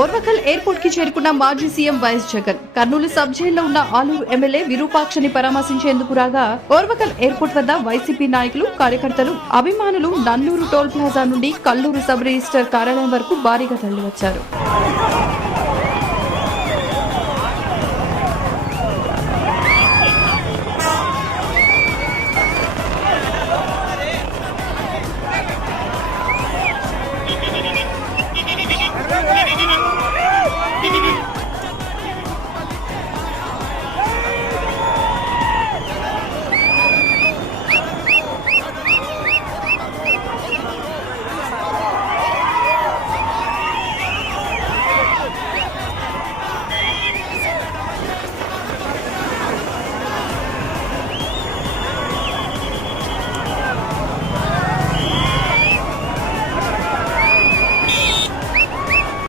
Orvakal airport కి చేరుకున్న మాజీ CM YS Jagan Kurnool sub జైల్లో ఉన్న ఆలూరు ఎమ్మెల్యే విరూపాక్షని పరామర్శించేందుకు రాగా ఓర్వకల్ ఎయిర్పోర్ట్ వద్ద వైసీపీ నాయకులు కార్యకర్తలు అభిమానులు నన్నూరు టోల్ ప్లాజా నుండి కల్లూరు సబ్ రిజిస్టర్ కార్యాలయం వరకు భారీగా తరలివచ్చారు.